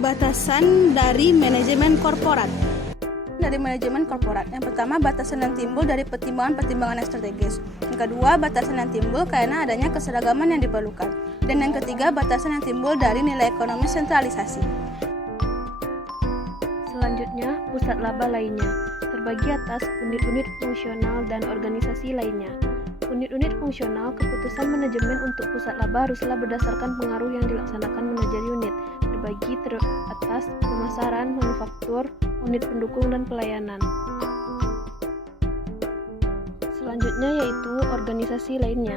Batasan dari manajemen korporat. Dari manajemen korporat, yang pertama batasan yang timbul dari pertimbangan-pertimbangan yang strategis. Yang kedua, batasan yang timbul karena adanya keseragaman yang diperlukan. Dan yang ketiga, batasan yang timbul dari nilai ekonomi sentralisasi. Selanjutnya, pusat laba lainnya, terbagi atas unit-unit fungsional dan organisasi lainnya. Unit-unit fungsional, keputusan manajemen untuk pusat laba haruslah berdasarkan pengaruh yang dilaksanakan manajer unit, terbagi atas pemasaran, manufaktur, unit pendukung, dan pelayanan. Selanjutnya yaitu organisasi lainnya.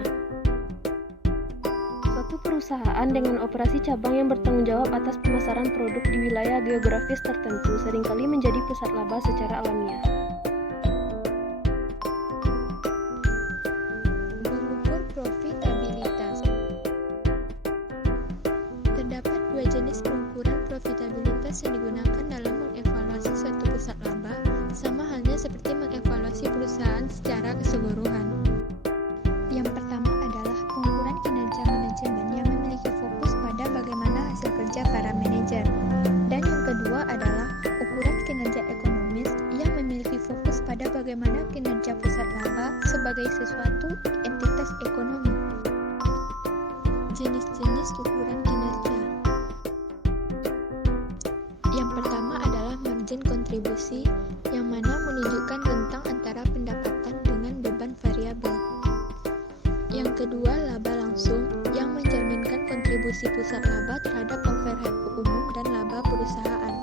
Suatu perusahaan dengan operasi cabang yang bertanggung jawab atas pemasaran produk di wilayah geografis tertentu seringkali menjadi pusat laba secara alamiah. Mengukur profitabilitas. Terdapat dua jenis pengukuran profitabilitas yang digunakan dalam mengevaluasi suatu pusat laba, sama halnya seperti mengevaluasi perusahaan secara keseluruhan. Yang pertama adalah pengukuran kinerja manajemen yang memiliki fokus pada bagaimana hasil kerja para manajer. Dan yang kedua adalah ukuran kinerja ekonomis yang memiliki fokus pada bagaimana kinerja pusat laba sebagai sesuatu entitas ekonomi. Jenis-jenis ukuran kinerja. Yang pertama adalah margin kontribusi, yang mana menunjukkan rentang antara pendapatan dengan beban variabel. Yang kedua, laba langsung, yang mencerminkan kontribusi pusat laba terhadap overhead umum dan laba perusahaan.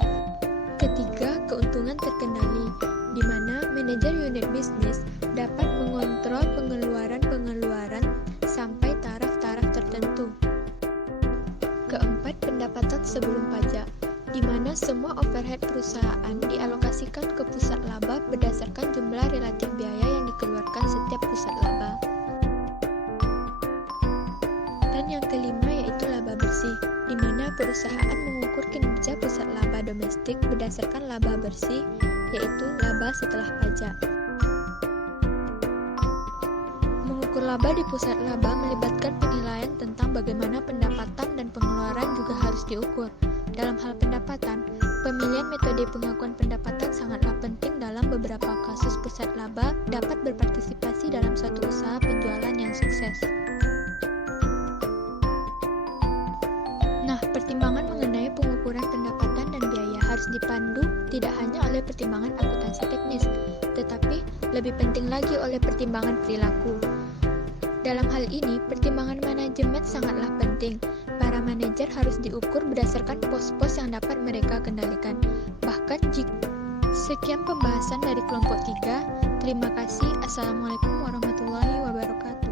Ketiga, keuntungan terkendali, di mana manajer unit bisnis dapat mengontrol pengeluaran-pengeluaran sampai taraf-taraf tertentu. Keempat, pendapatan sebelum pajak, di mana semua overhead perusahaan dialokasikan ke pusat laba berdasarkan jumlah relatif biaya yang dikeluarkan setiap pusat laba. Dan yang kelima yaitu laba bersih, di mana perusahaan mengukur kinerja pusat laba domestik berdasarkan laba bersih, yaitu laba setelah pajak. Mengukur laba di pusat laba melibatkan penilaian tentang bagaimana pendapatan dan pengeluaran juga harus diukur. Dalam hal pendapatan, pemilihan metode pengakuan pendapatan sangatlah penting dalam beberapa kasus pusat laba dapat berpartisipasi dalam suatu usaha penjualan yang sukses. Nah, pertimbangan mengenai pengukuran pendapatan dan biaya harus dipandu tidak hanya oleh pertimbangan akuntansi teknis, tetapi lebih penting lagi oleh pertimbangan perilaku. Dalam hal ini, pertimbangan manajemen sangatlah penting. Para manajer harus diukur berdasarkan pos-pos yang dapat mereka kendalikan. Bahkan jika sekian pembahasan dari kelompok 3. Terima kasih. Assalamualaikum warahmatullahi wabarakatuh.